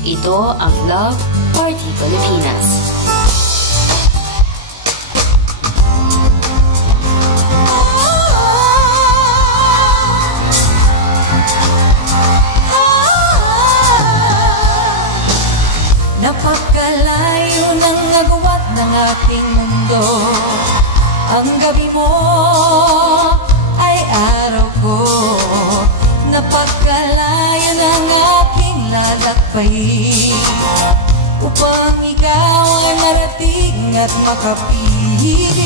Ito ang Love Party Pilipinas. Napakalayo ng agwat ng ating mundo. Ang gabi mo ay araw ko. Napakalayo ng aking lalakbayin upang ikaw ay marating at makapiling.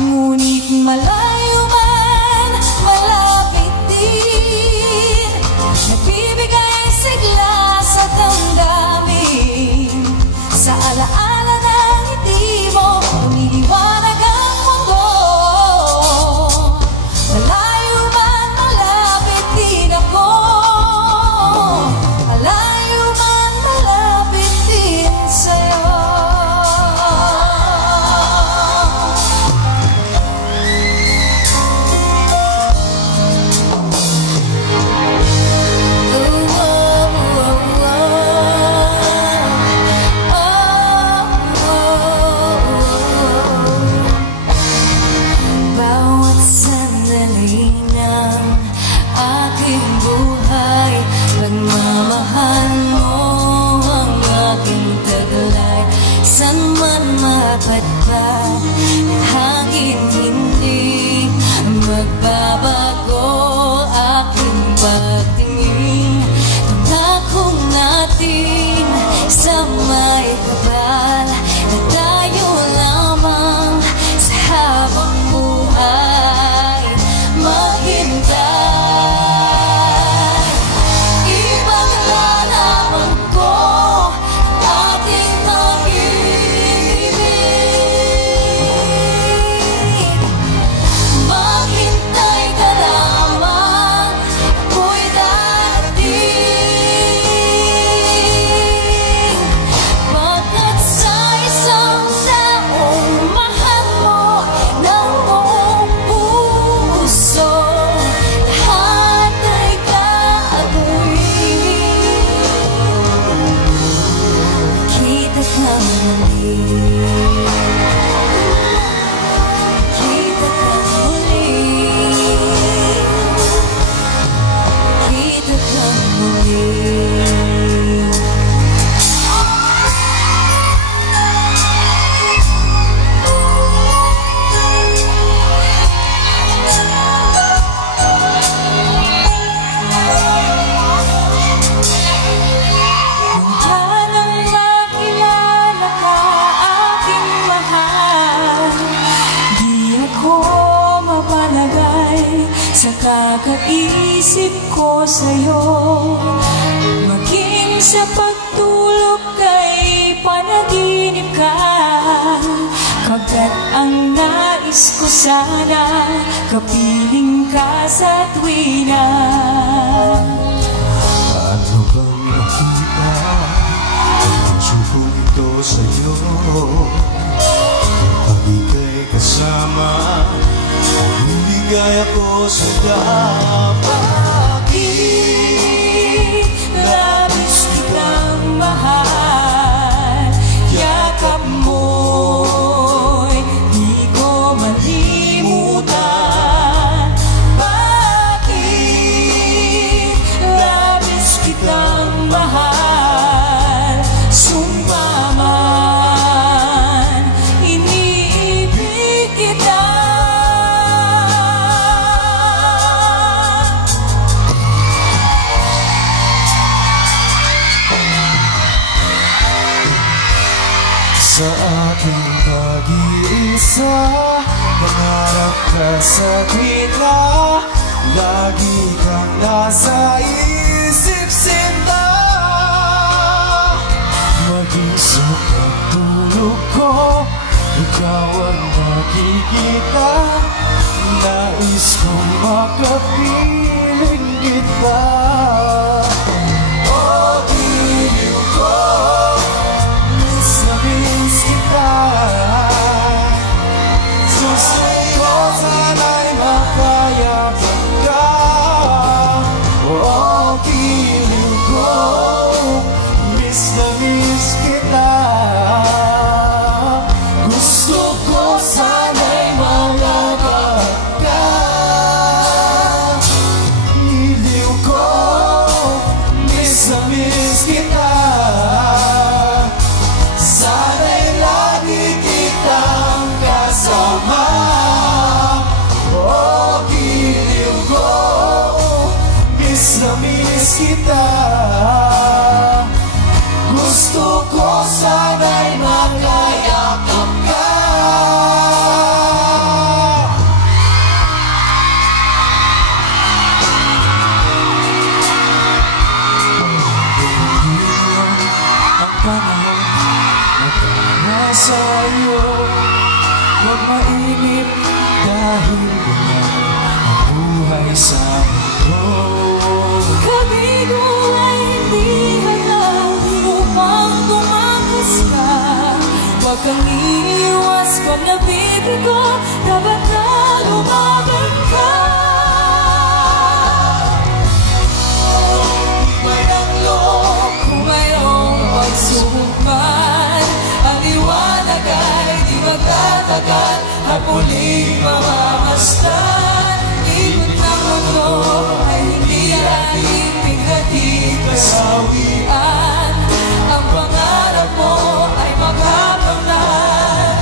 Ngunit malayo man, malapit din, nagbibigay sigla sa damdamin, sa alaala ng hindi mo lumiliwanag ang mundo. Malayo man, malapit din ako. Malayo man, malapit din sa'yo. Bawat sandali ng aking buhay, pagmamahal mo ang aking taglay. San man mapadpad, hangin hindi magbabago aking pagtingin. Pangakong natin sa may kapal, na tayo lamang sa habang buhay maghintay. Ibang lalaman ko ating pag-ibig. Maghintay ka lamang, ako'y darating. Pagkat sa isang taong mahal mo ng buong puso, lahat ay gagawin. Kita ka muli, kita ka muli, kita ka muli. Nang makilala ka, aking mahal, di ako mapanagay sa kakaisip ko sa'yo. Maging sa pagtulog kay panaginip ka, kagat ang nais ko sana, kapiling ka sa tuwina. Ano bang nakita ang sukong ito sa'yo? Kapag ika'y kasama, bibigay ako sa Bakit labis kitang mahal? Yakap mo'y di ko malimutan. Bakit labis kitang mahal? Sumpaman, iniibig kita. Sa aking pag-iisa, pangarap ka sa tuwina, lagi kang nasa isip sinta. Maging sa pagtulog ko, ikaw ang nakikita. Nais kong makapiling kita. Oh, piling ko, miss na miss kita. Susunod ko sana'y makayapan ka. panaginip dahil ganyan ang buhay sa mundo. Kabigo ay hindi halang upang tumakas ka. Huwag kang iiwas pag nabibigo, dapat na lumaban ka. May ang loob kung mayroong pagsubok man. Ang liwanag ay di magtatagal at muling mamamasdan. Ikot ng mundo ay hindi laging pighatid kasawian. Ang pangarap mo ay makakamtan,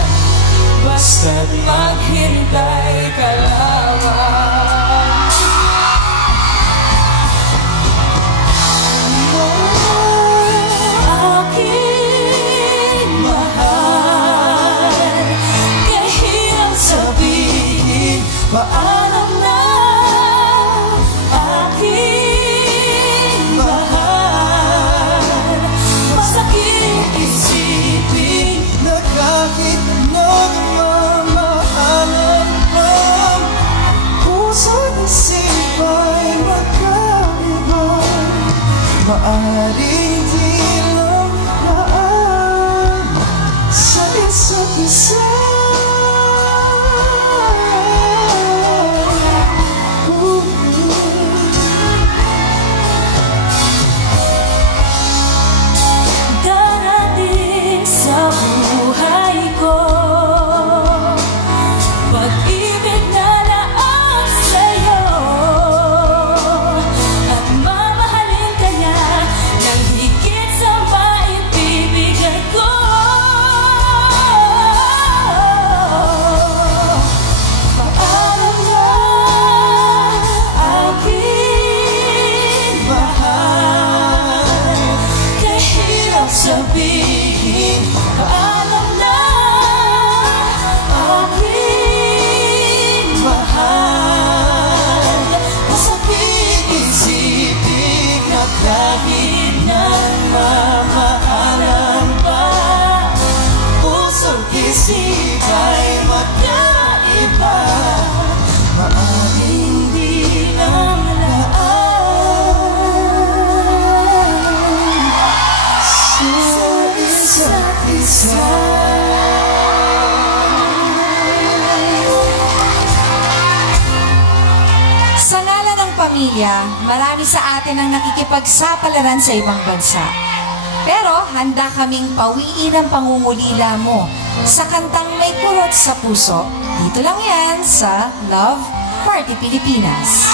basta't maghintay ka lamang. Aking mahal, kahirap sabihin paalam na. Aking mahal, masakit isipin Na kahit nagmamahalan pa, puso't isip ay magkaiba. Maaring di lang maan sa isa't isa. darating sa buhay ko, pag-ibig na laang sa'yo, at mamahalin ka niya ng higit sa maibibigan ko. Paalam na, aking mahal, kahirap sabihin paalam na. Aking mahal, masakit isipin na kahit nagmamahalan pa, puso't isip ay magkaiba. Maaring di lang laan sa isa't isa. Sa ngalan ng pamilya, marami sa atin ang nakikipagsapalaran sa ibang bansa. Pero handa kaming pawiin ang pangungulila mo sa kantang may kurot sa puso. Dito lang yan sa Love Party Pilipinas.